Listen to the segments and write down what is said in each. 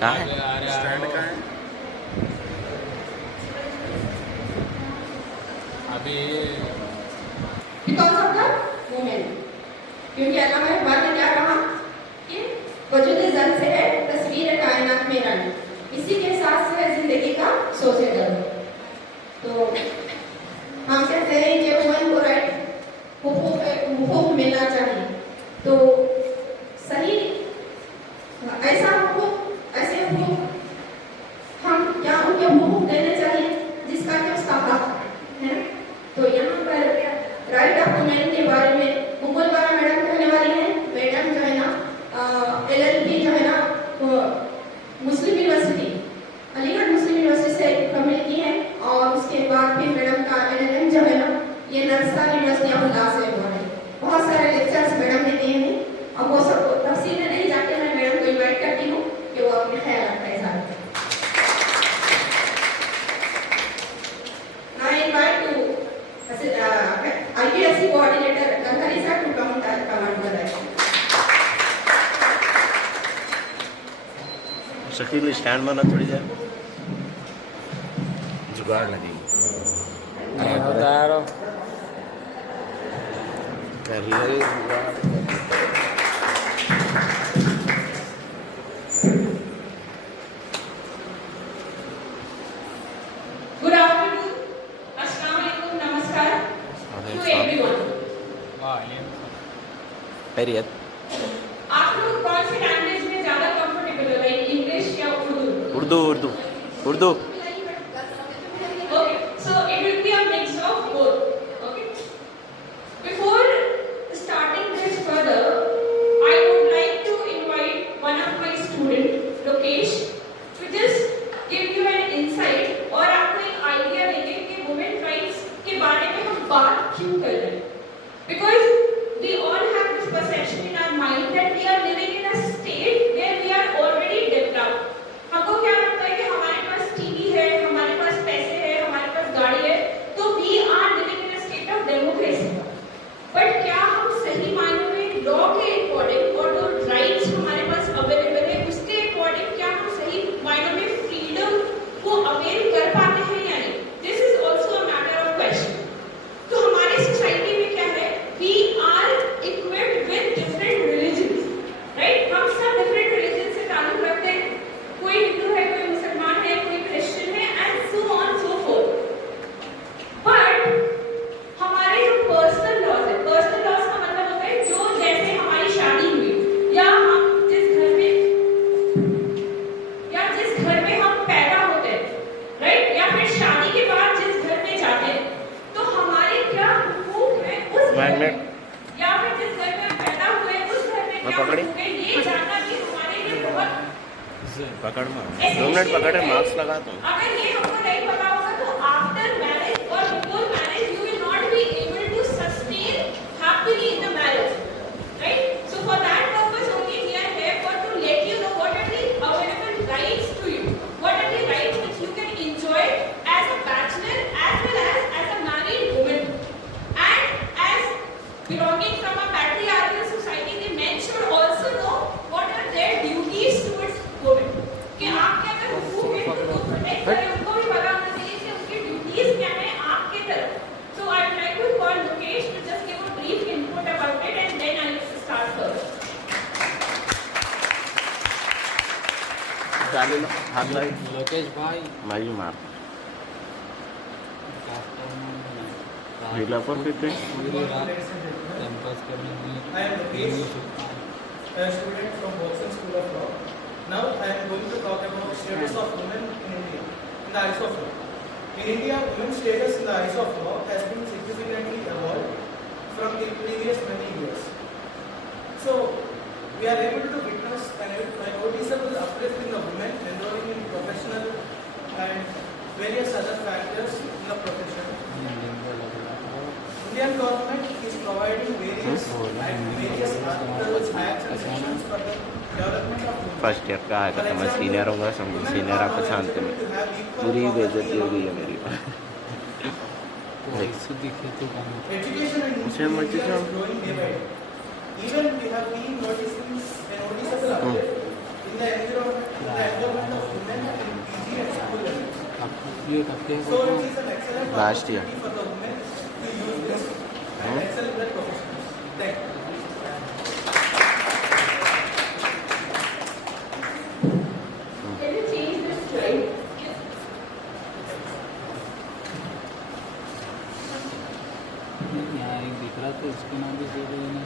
कहाँ है? स्टैंड कहाँ है? अभी बिकॉज ऑफ द मोमेंट, क्योंकि अल्लाह मेहरबान ने क्या कहा कि वजूद जन से है तस्वीर कायनात में रंग, इसी के साथ से जिंदगी का सोचे दर्द। तो हम कहते हैं कि वुमन को राइट हुकूक मिलना चाहिए, तो सही ऐसा हुकूक ऐसे हुकूक हम क्या उनके हुकूक देने चाहिए जिसका कि उसका हक है। तो यहाँ पर राइट ऑफ वुमेन के बारे में मुकुल बारा मैडम कहने वाली हैं। मैडम जो है ना LLB जो है ना मुस्लिम यूनिवर्सिटी अलीगढ़ मुस्लिम यूनिवर्सिटी से कम्प्लीट की है, और उसके बाद फिर मैडम का LLM जो है ना ये नरसा यूनिवर्सिटी ऑफ लॉ से हुआ है। बहुत सारे लेक्चर्स मैडम ने दिए हैं, अब वो सब तफसील में नहीं जाके मैं मैडम को इन्वाइट करती हूँ कि वो अपने ख्याल रखते हैं। I invite to IPSC coordinator Kankari sir to come to the lecture. Shakeel स्टैंड बना थोड़ी देर, जुगाड़ लगी कर ले Good afternoon, Assalamu alaikum, namaskar to everyone. खैरियत। आप लोग कौन सी लैंग्वेज में ज़्यादा कंफर्टेबल हो, लाइक इंग्लिश या उर्दू? उर्दू Urdu. Okay, so it will be a mix of both. Okay. Before starting this further, I would like to invite one of my student, Lokesh, to just give you an insight और आपको एक आइडिया देंगे कि women rights के बारे में हम बात क्यों कर रहे हैं. Because we all have this perception in our mind that we are living in a state where we are already developed. हमको क्या लगता है कि हमारे पास टीवी है, हमारे पास पैसे है, हमारे पास गाड़ी है, तो we are living in a state of democracy. But क्या हम सही मायनों में लॉ के अकॉर्डिंग और जो राइट्स हमारे पास अवेलेबल है उसके अकॉर्डिंग क्या हम सही मायनों में फ्रीडम को अवेल कर पाते हैं या नहीं? This is also a matter of question. तो हमारी सोसाइटी में क्या है, we are equipped with different religions, right? हम सब डिफरेंट रिलीजन से ताल्लुक रखते हैं. कोई हिंदू है, कोई मुसलमान है, कोई क्रिश्चियन है, and so on so fourth. But हमारे जो पर्सनल लॉज है, पर्सनल लॉज का मतलब होता है जो जैसे हमारी शादी हुई या हम जिस घर में हम पैदा होते हैं, राइट, या फिर शादी के बाद जिस घर में जाते हैं, तो हमारे क्या हुकूक है उस घर में, या फिर जिस घर में हम पैदा हुए उस घर में क्या हुकूक है, ये जानना भी हमारे लिए बहुत पकड़ में 2 मिनट पकड़े, मार्क्स लगाता हूँ. अगर ये हमको नहीं पता होगा तो आफ्टर मैरिज और before marriage you will not be able to sustain happily in the marriage, right? So for that purpose only we are here for to let you know what are the available rights to you, what are the rights which you can enjoy as a bachelor as well as a married woman. And as belonging from a patriarchal society, the men should also know what are their duties towards women. कि आपके अगर हुकूक है तो प्रोटेक्ट करें, उनको भी पता होना चाहिए कि उनकी ड्यूटीज क्या हैं आपके तरफ. So I would like to call Lokesh to just give a brief input about it and then I will start further. डाले लो हाथ लगे, लोकेश भाई मारी मार ढीला पर फिर पूरी रात कैंपस करने I am Lokesh, a student from Boston School of Law. Now I am going to talk about the status of women in India, in the eyes of law. In India, women's status in the eyes of law has been significantly evolved from the previous many years. So, we are able to witness an noticeable uplift in the women enrolling in professional and various other factors in the profession. Indian government is providing various acts and sections for the development of women. First year का आया था, मैं सीनियर होगा, सीनियर आपको शांति में पूरी बेइज्जती हो गई है मेरी. Education and मुझे is growing day by day. Even we have been noticing a noticeable uplift in the environment the enrollment of women in PG and school levels. ये करते हैं So it is an excellent Last year. opportunity for the women to use this and excel in their profession. Thank you. Can you change this slide? यहाँ एक दिख रहा था इसके नाम भी दे रहे हैं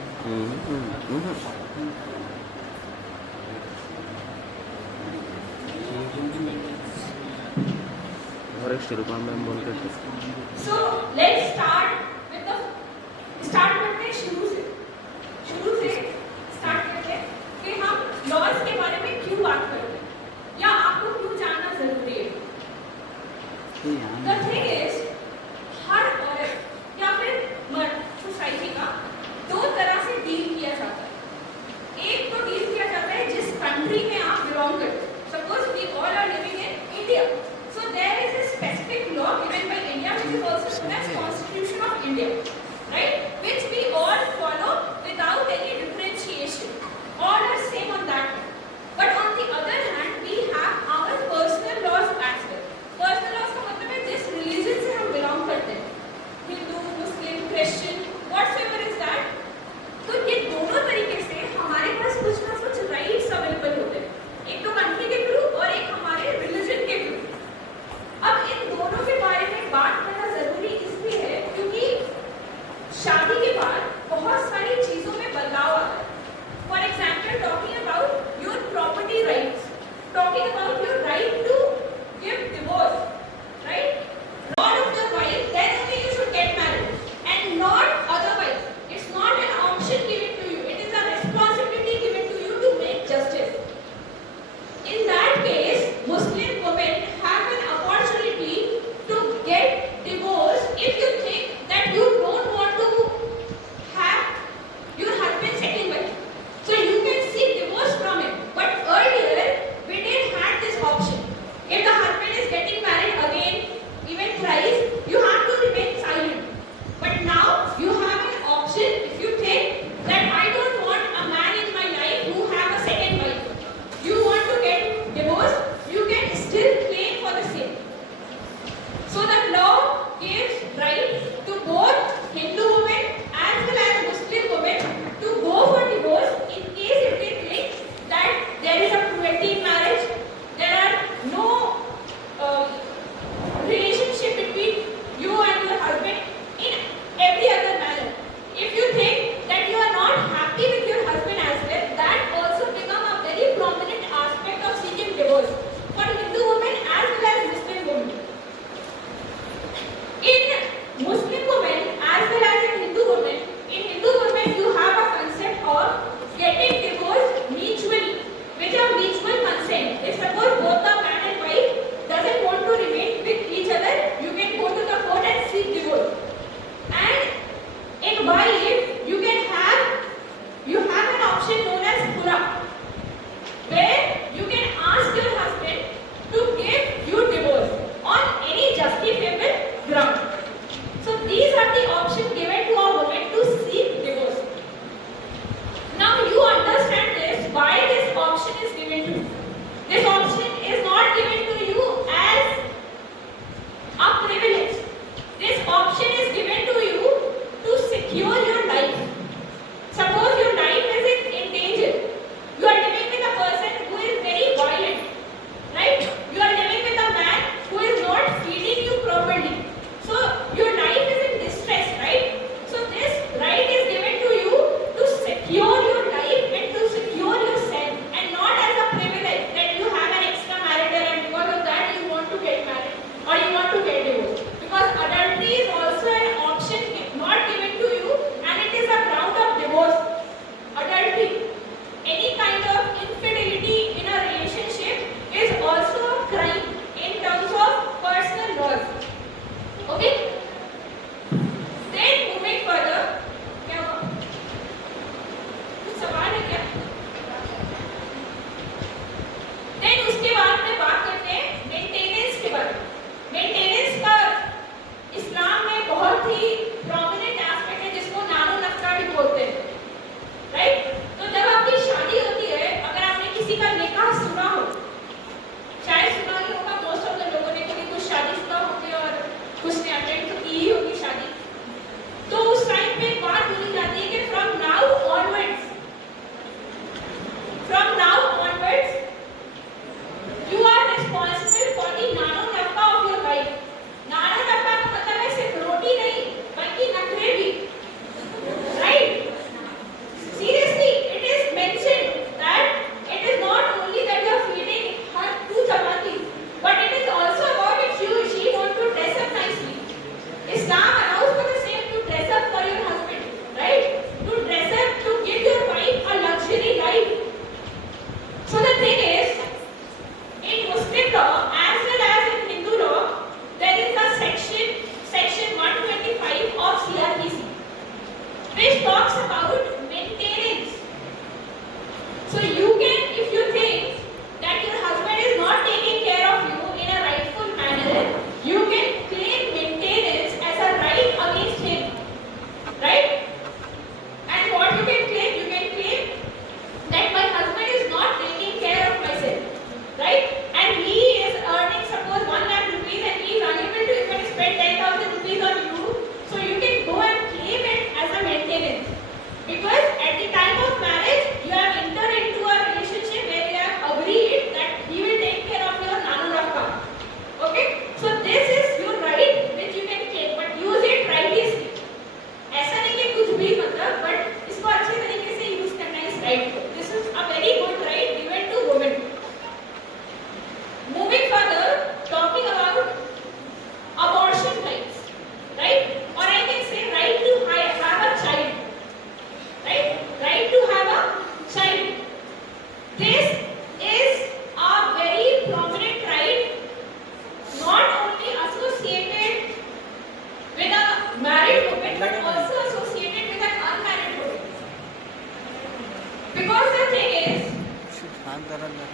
और एक शिल्पा मैम बोल के थे। So let's start करते हैं शुरू से start करते हैं कि हम laws के बारे में क्यों बात करते हैं या आपको क्यों जानना जरूरी है। तो यहाँ The thing is, हर औरत या फिर मर्द सोसाइटी का दो तरह से डील किया जाता है। एक तो डील किया जाता है जिस कंट्री में आप बिलोंग करते हैं। Suppose we all are living in India. So there is a specific law given by India which is also known as Constitution of India, right? Which we all follow without any differentiation. All are same on that. But on the other hand, we have our personal laws as well. Personal laws का मतलब है जिस religion से हम belong करते हैं, Hindu, Muslim, Christian, whatsoever is that. तो ये दोनों तरीके से हमारे पास कुछ ना कुछ rights available होते हैं. एक तो country के थ्रू और एक हमारे religion के थ्रू. अब इन दोनों के बारे में बात करना जरूरी इसलिए है क्योंकि शादी के बाद बहुत सारी चीजों में बदलाव आता है. For example talking about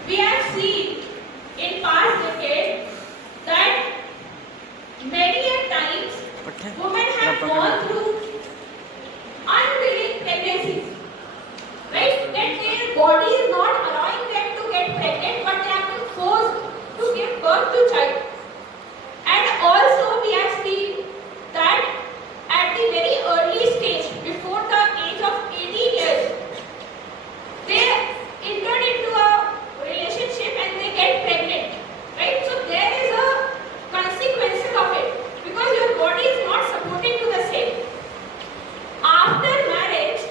We have seen in past decades that many a times women have gone through unwilling pregnancies, right? That their body is not allowing them to get pregnant, but they have been forced to give birth to child. And also we have seen that at the very early stage, before the age of 18 years, they entered into a relationship and they get pregnant, right? So there is a consequences of it because your body is not supporting to the same. After marriage,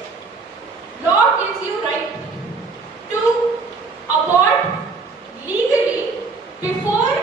law gives you right to abort legally before